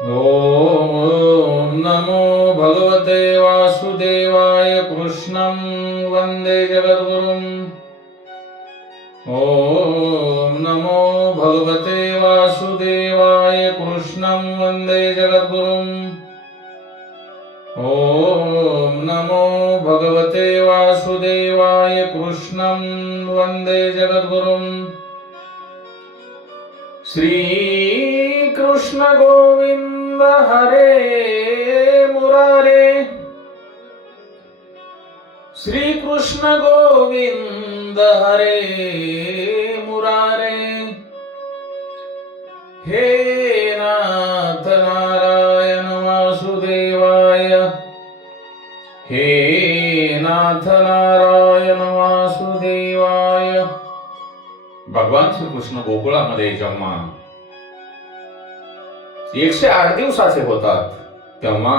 ओम नमो भगवते वासुदेवाय कृष्णं वंदे जगद्गुरुम्। ओम नमो भगवते वासुदेवाय कृष्णं वंदे जगद्गुरुम्। ओम नमो भगवते वासुदेवाय कृष्णं वंदे जगद्गुरुम्। श्री कृष्ण गोविंद हरे मुरारे, श्री कृष्ण गोविंद हरे मुरारे, हे नाथ नारायण वासुदेवाय, हे नाथ नारायण वासुदेवाय। भगवान श्री कृष्ण गोकुळामध्ये जेव्हा 108 दिवसाचे होतात तेव्हा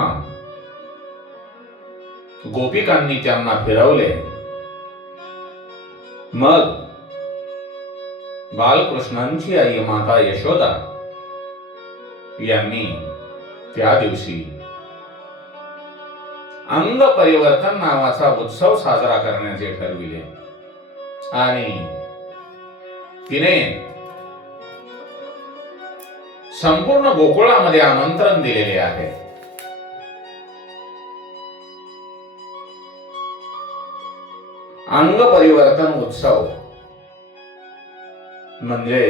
गोपिकांनी त्यांना फिरवले। मग बालकृष्णांची आई माता यशोदा यांनी त्या दिवशी अंग परिवर्तन नावाचा उत्सव साजरा करण्याचे ठरविले आणि तिने संपूर्ण गोकुळामध्ये आमंत्रण दिलेले आहे। अंग परिवर्तन उत्सव म्हणजे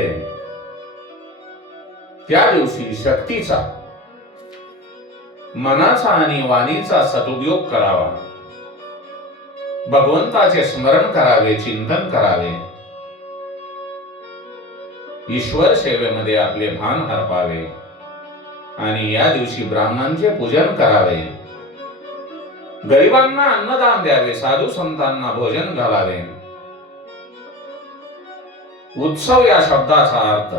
त्या दिवशी शक्तीचा, मनाचा आणि वाणीचा सदुपयोग करावा, भगवंताचे स्मरण करावे, चिंतन करावे, ईश्वर सेवेमध्ये आपले भान हरपावे आणि या दिवशी ब्राह्मणांचे पूजन करावे, गरिबांना अन्नदान द्यावे, साधू संतांना भोजन घालावे। उत्सव या शब्दाचा अर्थ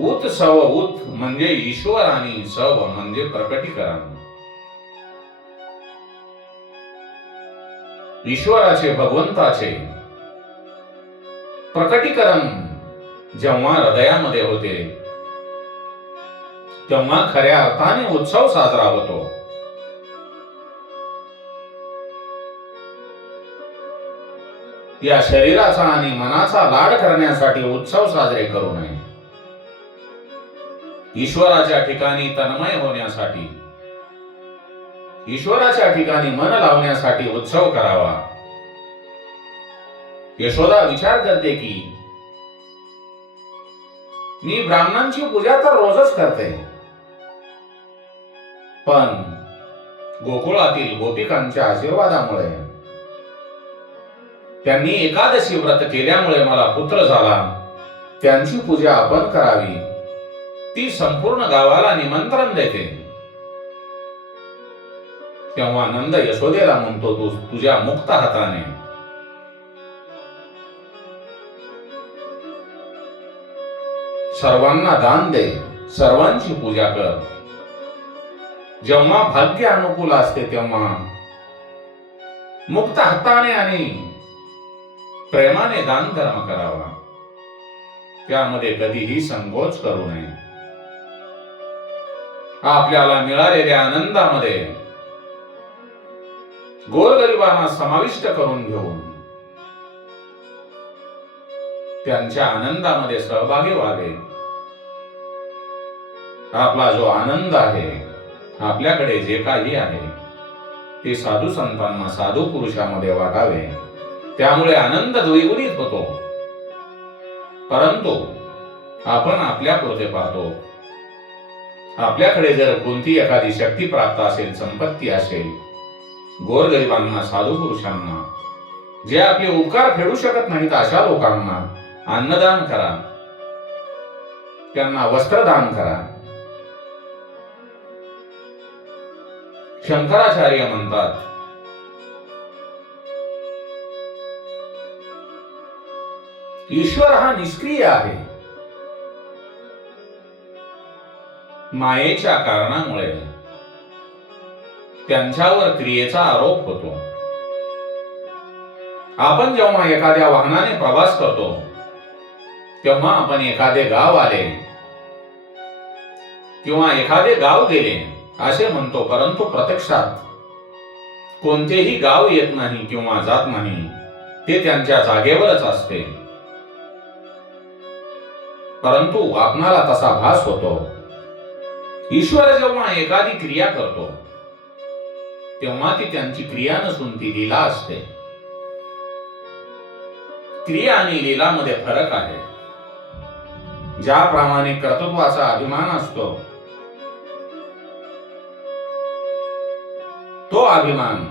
उत्सव, उत म्हणजे ईश्वर आणि सव म्हणजे प्रकटीकरण। ईश्वराचे, भगवंताचे प्रकटीकरण जेव्हा हृदयामध्ये होते तेव्हा खऱ्या अर्थाने उत्सव साजरा होतो। या शरीराचा आणि मनाचा लाड करण्यासाठी उत्सव साजरे करू नये। ईश्वराच्या ठिकाणी तन्मय होण्यासाठी, ईश्वराच्या ठिकाणी मन लावण्यासाठी उत्सव करावा। यशोदा विचार करते की मी ब्राह्मणांची पूजा तर रोजच करते, पण गोकुळातील गोपिकांच्या आशीर्वादामुळे, त्यांनी एकादशी व्रत केल्यामुळे मला पुत्र झाला, त्यांची पूजा आपण करावी। ती संपूर्ण गावाला निमंत्रण देते। तेव्हा नंद यशोदेला म्हणतो, तू तुझ्या मुक्त हाताने सर्वांना दान दे, सर्वांची पूजा कर। जेव्हा भाग्य अनुकूल असते तेव्हा मुक्त हाताने आणि प्रेमाने दान धर्म करावा, त्यामध्ये कधीही संकोच करू नये। आपल्याला मिळालेल्या आनंदामध्ये गोरगरिबांना समाविष्ट करून घेऊन त्यांच्या आनंदामध्ये सहभागी व्हावे। आपला जो आनंद आहे, आपल्याकडे जे काही आहे ते साधू संतांना, साधू पुरुषांमध्ये वाटावे, त्यामुळे आनंद द्विगुणित होतो। परंतु आपण आपल्यापुरते पाहतो। आपल्याकडे जर कोणती एखादी शक्ती प्राप्त असेल, संपत्ती असेल, गोरगरिबांना, साधू पुरुषांना, जे आपले उपकार फेडू शकत नाहीत अशा लोकांना अन्नदान करा, त्यांना वस्त्रदान करा। शंकराचार्य म्हणतात, ईश्वर हा निष्क्रिय आहे। मायेच्या कारणामुळे त्यांच्यावर क्रियेचा आरोप होतो। आपण जेव्हा एखाद्या वाहनाने प्रवास करतो तेव्हा आपण एखादे गाव आले किंवा एखादे गाव गेले असे म्हणतो, परंतु प्रत्यक्षात कोणतेही गाव येत नाही किंवा जात नाही, ते त्यांच्या जागेवरच असते. परंतु आपणाला तसा भास होतो. ईश्वर जेव्हा एखादी क्रिया करतो तेव्हा ती त्यांची क्रिया नसून ती लीला असते. क्रिया आणि लीलामध्ये फरक आहे. ज्याप्रमाणे कर्तृत्वाचा अभिमान असतो, तो अभिमान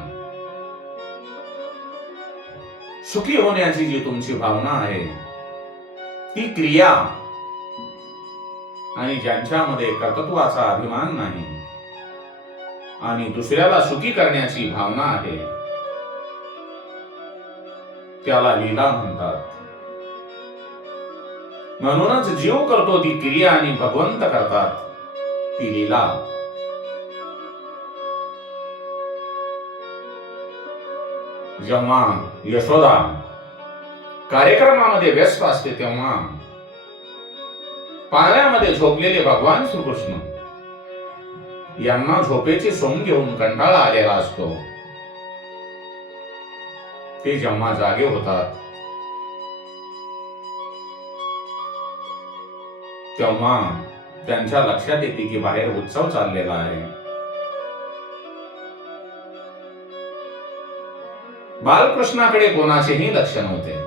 सुखी होण्याची जी तुमची भावना आहे ती क्रिया, आणि ज्यांच्यामध्ये कर्तृत्वाचा अभिमान नाही आणि दुसऱ्याला सुखी करण्याची भावना आहे त्याला लीला म्हणतात. म्हणूनच जीव करतो ती क्रिया आणि भगवंत करतात ती लीला. जेव्हा यशोदा कार्यक्रमामध्ये व्यस्त असते तेव्हा पाळण्यामध्ये झोपलेले भगवान श्रीकृष्ण यांना झोपेची सोंग घेऊन कंटाळा आलेला असतो. ते जेव्हा जागे होतात तेव्हा त्यांच्या लक्षात येते की बाहेर उत्सव चाललेला आहे. बालकृष्णाकडे कोणाचेही लक्ष नव्हते.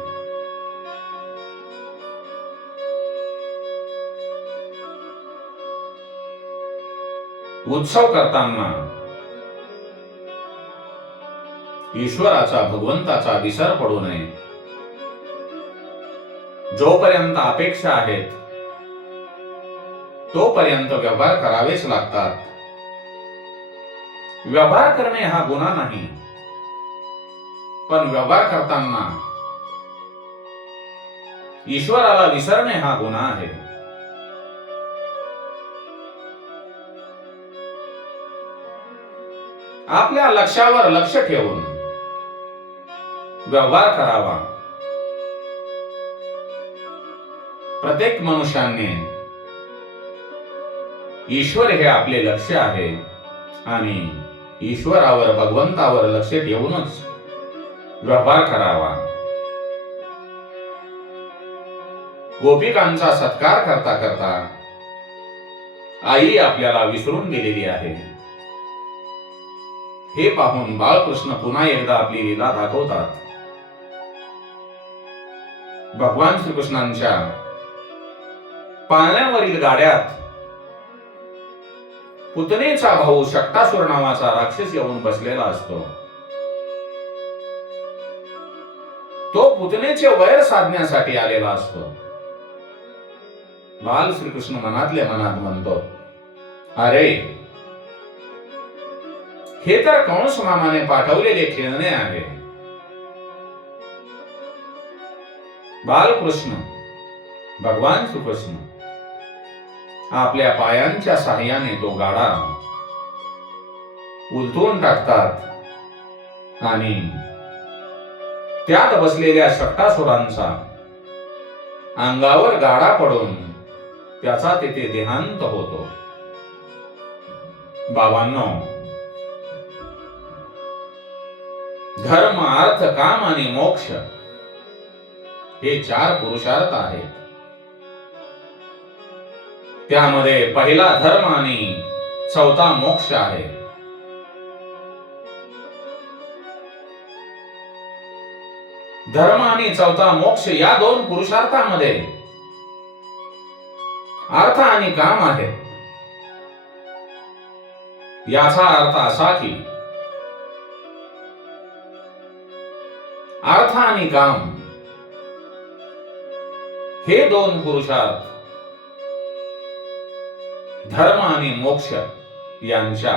उत्सव करताना ईश्वराचा, भगवंताचा विसर पडू नये. जोपर्यंत अपेक्षा आहेत तोपर्यंत व्यवहार करावेच लागतात. व्यवहार करणे हा गुन्हा नाही, पण व्यवहार करताना ईश्वराला विसरणे हा गुन्हा आहे. आपल्या लक्ष्यावर लक्ष ठेवून व्यवहार करावा. प्रत्येक मनुष्याने ईश्वर हे आपले लक्ष आहे आणि ईश्वरावर, भगवंतावर लक्ष ठेवूनच व्यवहार करावा. गोपिकांचा सत्कार करता करता आई आपल्याला विसरून गेलेली आहे हे पाहून बाळकृष्ण पुन्हा एकदा आपली लीला दाखवतात. भगवान श्रीकृष्णांच्या पाळण्यावरील गाड्यात पुतनेचा भाऊ शक्तासुर नावाचा राक्षस येऊन बसलेला असतो. तो पुतनेचे वैर साधण्यासाठी आलेला असतो. बाल श्रीकृष्ण मनातल्या मनात म्हणतो, अरे हे तर कंस मामाने पाठवलेले खेळणे आहे. बालकृष्ण, भगवान श्रीकृष्ण आपल्या पायांच्या साहाय्याने तो गाडा उलटून टाकतात आणि त्यात बसलेल्या शक्तासुरांचा अंगावर गाडा पडून त्याचा तेथे देहांत होतो. बाबांनो, धर्म, अर्थ, काम आणि मोक्ष हे 4 पुरुषार्थ आहेत. त्यामध्ये पहिला धर्म आणि चौथा मोक्ष आहे. धर्म आणि चौथा मोक्ष या 2 पुरुषार्थामध्ये अर्थ आणि काम आहे. याचा अर्थ असा की अर्थ आणि काम हे 2 पुरुषार्थ धर्म आणि मोक्ष यांच्या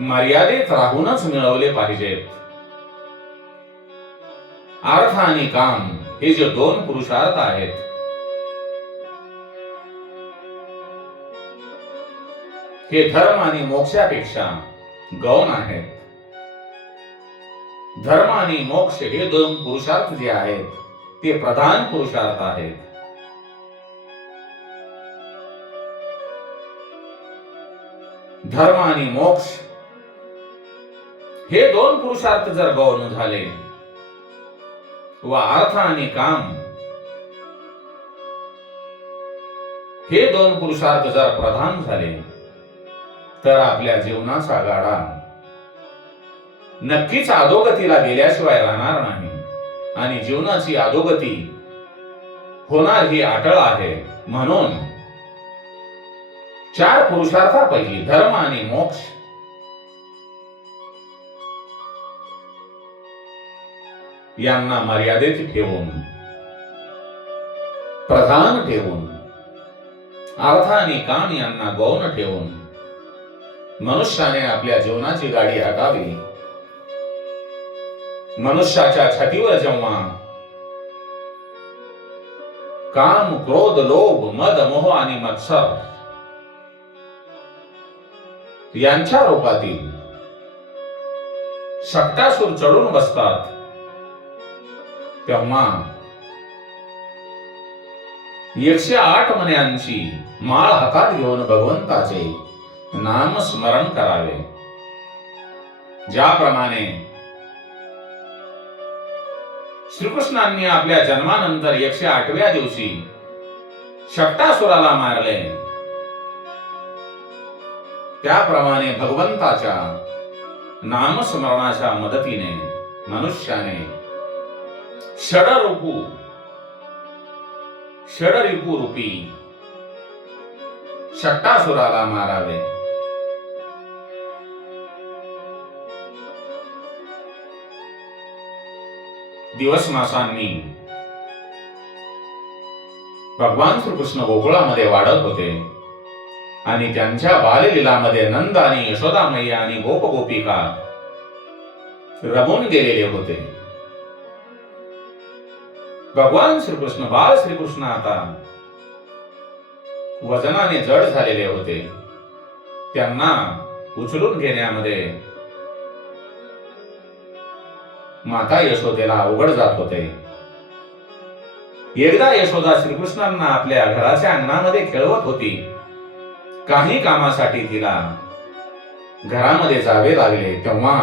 मर्यादेत राहूनच मिळवले पाहिजेत. अर्थ आणि काम हे जे 2 पुरुषार्थ आहेत हे धर्म आणि मोक्षापेक्षा गौण आहेत. धर्म आणि मोक्ष हे 2 पुरुषार्थ जे आहेत ते प्रधान पुरुषार्थ आहेत. धर्म आणि मोक्ष हे दोन पुरुषार्थ जर गौण झाले व अर्थ आणि काम हे दोन पुरुषार्थ जर प्रधान झाले तर आपल्या जीवनाचा गाडा नक्कीच अधोगतीला गेल्याशिवाय राहणार नाही आणि जीवनाची अधोगती होणार ही अटळ आहे. म्हणून चार पुरुषार्थापैकी धर्म आणि मोक्ष यांना मर्यादित ठेवून, प्रधान ठेवून, अर्थ आणि काम यांना गौण ठेवून मनुष्याने आपल्या जीवनाची गाडी हाकावी. मनुष्याच्या छातीवर जेव्हा काम, क्रोध, लोभ, मद, मोह आणि मत्सर यांच्या रूपातील शक्तासूर चढून बसतात तेव्हा 108 मण्यांची माळ हातात घेऊन भगवंताचे नाम स्मरण करावे. ज्याप्रमाणे श्रीकृष्णांनी आपल्या जन्मानंतर 108व्या दिवशी शक्तासुराला मारले, त्याप्रमाणे भगवंताच्या नामस्मरणाच्या मदतीने मनुष्याने षडरिपू रूपी शक्तासुराला मारावे. दिवस मासांनी भगवान श्रीकृष्ण गोकुळामध्ये वाढत होते आणि त्यांच्या बाललीलामध्ये नंद आणि यशोदा मैया आणि गोप गोपिका रमून गेलेले होते. भगवान श्रीकृष्ण, बाल श्रीकृष्ण आता वजनाने जड झालेले होते. त्यांना उचलून घेण्यामध्ये माता यशोदेला अवघड जात होते. एकदा यशोदा श्रीकृष्णांना आपल्या घराच्या अंगणामध्ये खेळवत होती. काही कामासाठी तिला घरामध्ये जावे लागले. तेव्हा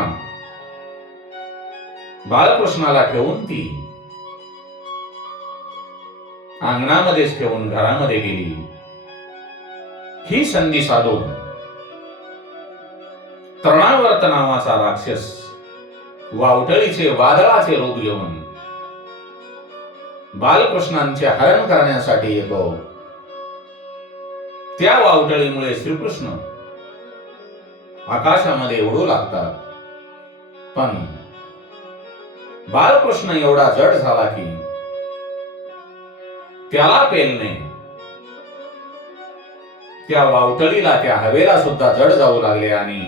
बालकृष्णाला ठेवून ती अंगणामध्येच ठेवून घरामध्ये गेली. ही संधी साधून तृणावर्त नावाचा राक्षस वावटळीचे वादळाचे रूप घेऊन बालकृष्णांचे हरण करण्यासाठी येतो. त्या वावटळीमुळे श्रीकृष्ण आकाशामध्ये उडू लागतात. पण बालकृष्ण एवढा जड झाला की त्याला पेलणे त्या वावटळीला, त्या हवेला सुद्धा जड जाऊ लागले आणि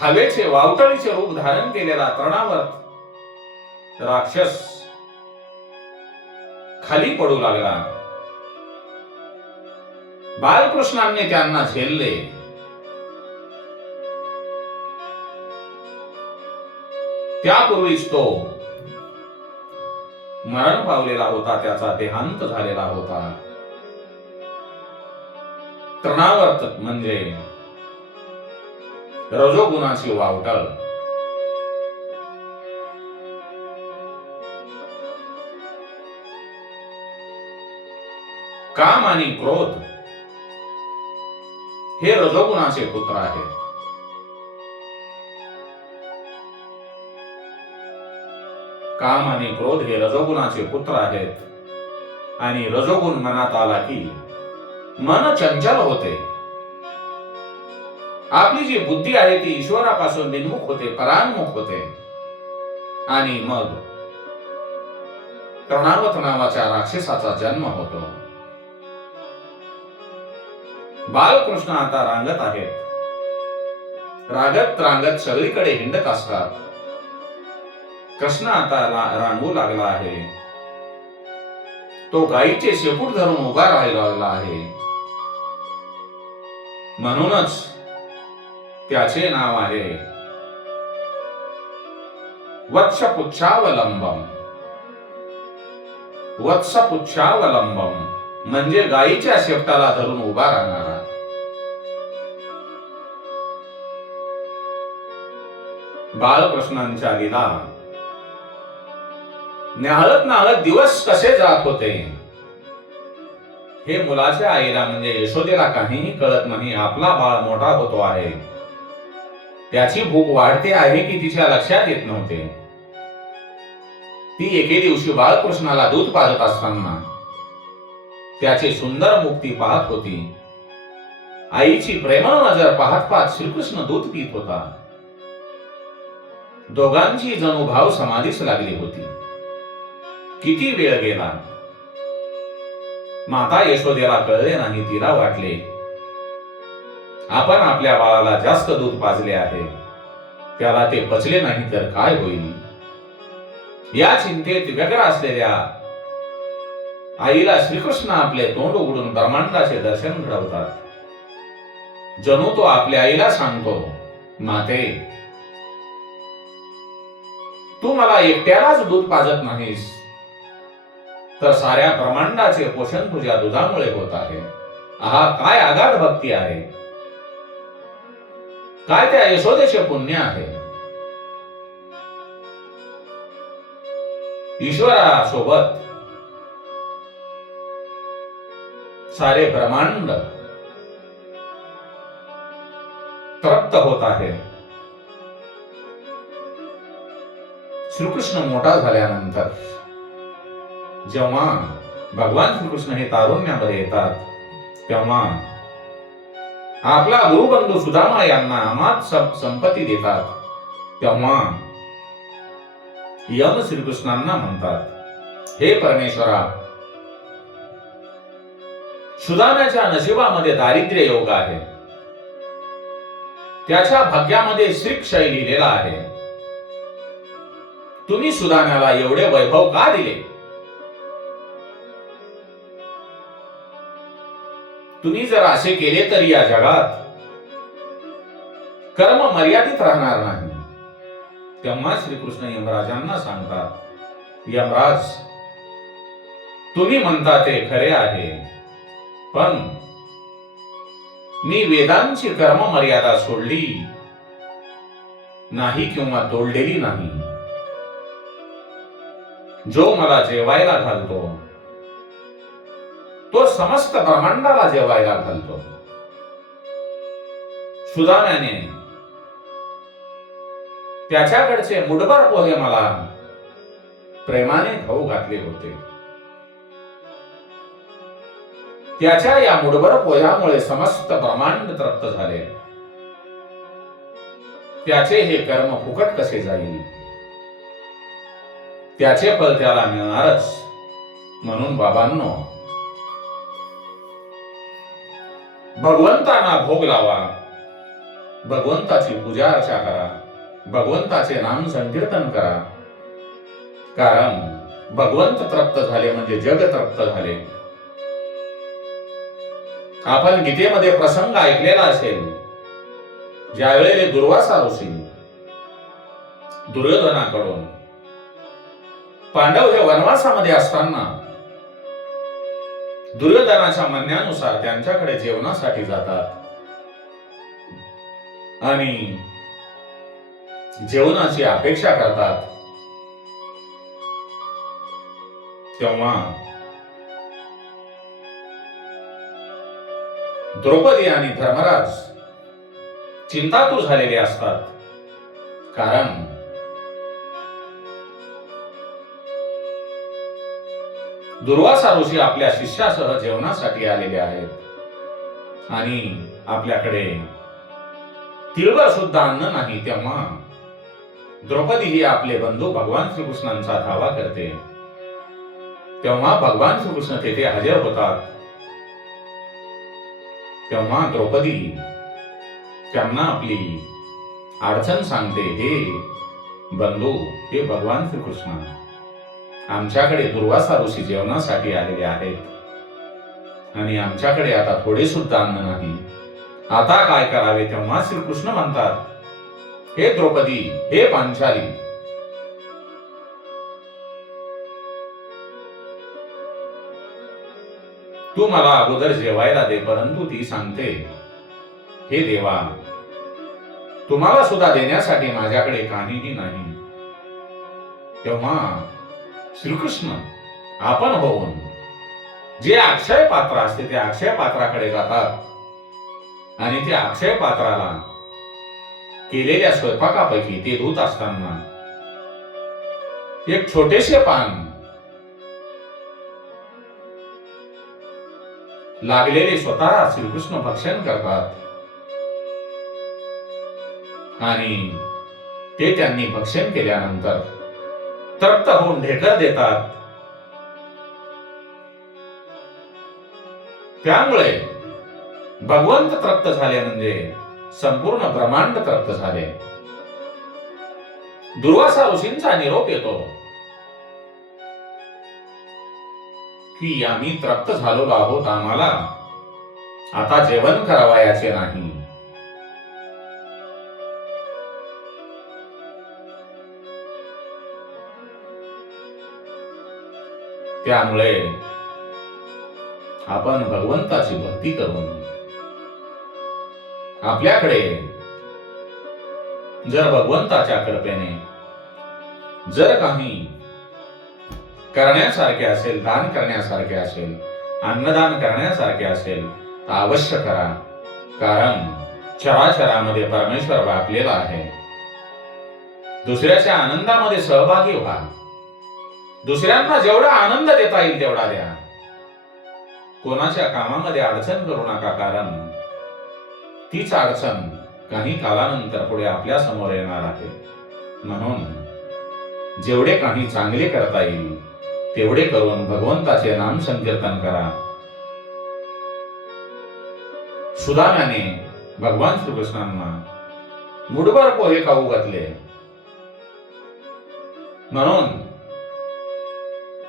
हवेचे वावटळीचे रूप धारण केलेला तृणावर्त राक्षस खाली पडू लागला. बालकृष्णांनी त्यांना झेलले. त्यापूर्वीच तो मरण पावलेला होता, त्याचा देहांत झालेला होता. तृणावर्त म्हणजे रजोगुणाची वावटळ. काम आणि क्रोध हे रजोगुणाचे पुत्र आहेत. काम आणि क्रोध हे रजोगुणाचे पुत्र आहेत आणि रजोगुण मनात आला की मन चंचल होते. आपली जी बुद्धी आहे ती ईश्वरापासून विन्मुख होते, परान्मुख होते आणि मग तृणावत नावाच्या राक्षसाचा जन्म होतो. बालकृष्ण आता रांगत आहेत. रांगत रांगत सगळीकडे हिंडत असतात. कृष्ण आता रांगू लागला आहे. तो गायीचे शेपूट धरून उभा राहिला आहे. म्हणूनच त्याचे नाव आहे वत्सपुच्छावलंबम. वत्सपुच्छावलंबम म्हणजे गायीच्या शेपटाला धरून उभा राहणारा. बाळकृष्णांच्या लीला न्याहळत न्याहळत दिवस कसे जात होते हे मुलाच्या आईला म्हणजे यशोदेला काहीही कळत नाही. आपला बाळ मोठा होतो आहे, त्याची भूक वाढते आहे की तिच्या लक्षात येत नव्हते. ती एके दिवशी बाळकृष्णाला दूध पाजत असताना त्याचे सुंदर मुक्ती पाहत होती. आईची प्रेमळ नजर पाहत पाहत श्रीकृष्ण दूध पीत होता. दोघांची जणू भाव समाधीस लागली होती. किती वेळ गेला माता यशोदेला कळले नाही. तिला वाटले आपण आपल्या बाळाला जास्त दूध पाजले आहे, त्याला ते पचले नाही तर काय होईल. या चिंतेत व्यग्र असलेल्या आईला श्रीकृष्ण आपले तोंड उघडून ब्रह्मांडाचे दर्शन घडवतात. जणू तो आपल्या आईला सांगतो, माते, तू मला एकट्यालाच दूध पाजत नाहीस, तर साऱ्या ब्रह्मांडाचे पोषण तुझ्या दुधामुळे होत आहे. आहा, काय अगाध भक्ती आहे, काय त्या यशोदेचे पुण्य आहे. ईश्वरासोबत सारे ब्रह्मांड तृप्त होत आहे. श्रीकृष्ण मोठा झाल्यानंतर जेव्हा भगवान श्रीकृष्ण हे तारुण्यामध्ये येतात, तेव्हा आपला गुरुबंधू सुदामा यांना अमात संपत्ती देतात. तेव्हा यम श्रीकृष्णांना म्हणतात, हे परमेश्वरा, सुदाम्याच्या नशिबामध्ये दारिद्र्य योग आहे, त्याच्या भाग्यामध्ये श्रीक्षय लिहिलेला आहे. तुम्ही सुदाम्याला एवढे वैभव का दिले? तुम्ही जर असे केले तर या जगात कर्म मर्यादित राहणार नाही. तेव्हा श्रीकृष्ण यमराजांना सांगतात, यमराज, तुम्ही म्हणता ते खरे आहे, पण मी वेदांची कर्म मर्यादा सोडली नाही किंवा तोडलेली नाही. जो मला जेवायला घालतो तो समस्त ब्रह्मांडाला जेवायला घालतो. सुदाम्याने त्याच्याकडचे मुठभर पोहे मला प्रेमाने खाऊ घातले होते. त्याच्या या मुठभर पोह्यामुळे समस्त ब्रह्मांड तृप्त झाले. त्याचे हे कर्म फुकट कसे जाईल? त्याचे फल त्याला मिळणारच. म्हणून बाबांनो, भगवंतांना भोग लावा, भगवंताची पूजा अर्चा करा, भगवंताचे नाम संकीर्तन करा. कारण भगवंत तृप्त झाले म्हणजे जग तृप्त झाले. आपण गीतेमध्ये प्रसंग ऐकलेला असेल, ज्यावेळेला दुर्वासा ऋषी दुर्योधनाकडून पांडव हे वनवासामध्ये असताना दुर्योधनाच्या म्हणण्यानुसार त्यांच्याकडे जेवणासाठी जातात आणि जेवणाची अपेक्षा करतात. तेव्हा द्रौपदी आणि धर्मराज चिंतातूर झालेले असतात. कारण दुर्वासा ऋषी आपल्या शिष्यासह जेवणासाठी आलेले आहेत आणि आपल्याकडे तिळभर सुद्धा अन्न नाही. तेव्हा द्रौपदी ही आपले बंधू भगवान श्रीकृष्णांचा धावा करते. तेव्हा भगवान श्रीकृष्ण तेथे हजर होतात. तेव्हा द्रौपदी त्यांना आपली अडचण सांगते, हे बंधू, हे भगवान श्रीकृष्ण, आमच्याकडे दुर्वासा ऋषी जेवणासाठी आलेले आहेत आणि आमच्याकडे आता थोडे सुद्धा अन्न नाही. आता काय करावे? तेव्हा श्रीकृष्ण म्हणतात, हे द्रौपदी, हे पांचाली, तू मला अगोदर जेवायला दे. परंतु ती सांगते, हे देवा, तुम्हाला सुद्धा देण्यासाठी माझ्याकडे काहीही नाही. तेव्हा श्रीकृष्ण आपण होऊन जे अक्षय पात्र असते त्या अक्षय पात्राकडे जातात आणि त्या अक्षय पात्राला केलेल्या स्वयंपाकापैकी ते धूत असताना एक छोटेसे पान लागलेले स्वतः श्रीकृष्ण भक्षण करतात आणि ते त्यांनी भक्षण केल्यानंतर तृप्त होऊन ढेकर देतात. त्यामुळे भगवंत तृप्त झाले म्हणजे संपूर्ण ब्रह्मांड तृप्त झाले. दुर्वासा ऋषींचा निरोप येतो की आम्ही तृप्त झालो आहोत, आम्हाला आता जेवण करावयाचे नाही. त्यामुळे आपण भगवंताची भक्ती करून आपल्याकडे जर भगवंताच्या कृपेने जर काही करण्यासारखे असेल, दान करण्यासारखे असेल, अन्नदान करण्यासारखे असेल तर अवश्य करा. कारण चराचरामध्ये परमेश्वर व्यापलेला आहे. दुसऱ्याच्या आनंदामध्ये सहभागी व्हा. दुसऱ्यांना जेवढा आनंद देता येईल तेवढा द्या. कोणाच्या कामामध्ये अडचण करू नका, कारण तीच अडचण काही कालानंतर पुढे आपल्या समोर येणार आहे. म्हणून जेवढे काही चांगले करता येईल तेवढे करून भगवंताचे नाम संकीर्तन करा. सुदाम्याने भगवान श्रीकृष्णांना मुठभर पोहे खाऊ घातले, म्हणून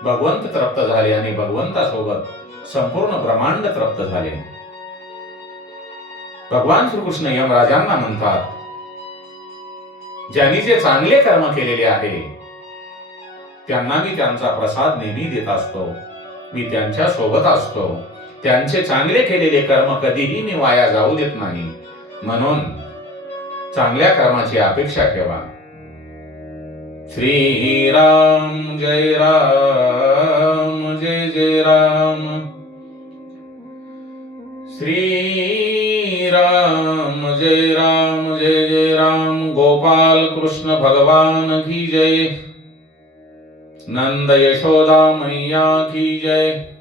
भगवंत तृप्त झाले आणि भगवंतासोबत संपूर्ण ब्रह्मांड तृप्त झाले. भगवान श्रीकृष्ण यमराजांना म्हणतात, ज्यांनी जे चांगले कर्म केलेले आहे त्यांना मी त्यांचा प्रसाद नेहमी देत असतो. मी त्यांच्या सोबत असतो. त्यांचे चांगले केलेले कर्म कधीही मी वाया जाऊ देत नाही. म्हणून चांगल्या कर्माची अपेक्षा ठेवा. श्री राम जय राम जय जय राम. श्री राम जय राम जय जय राम. गोपाल कृष्ण भगवान की जय. नंद यशोदा मैया की जय.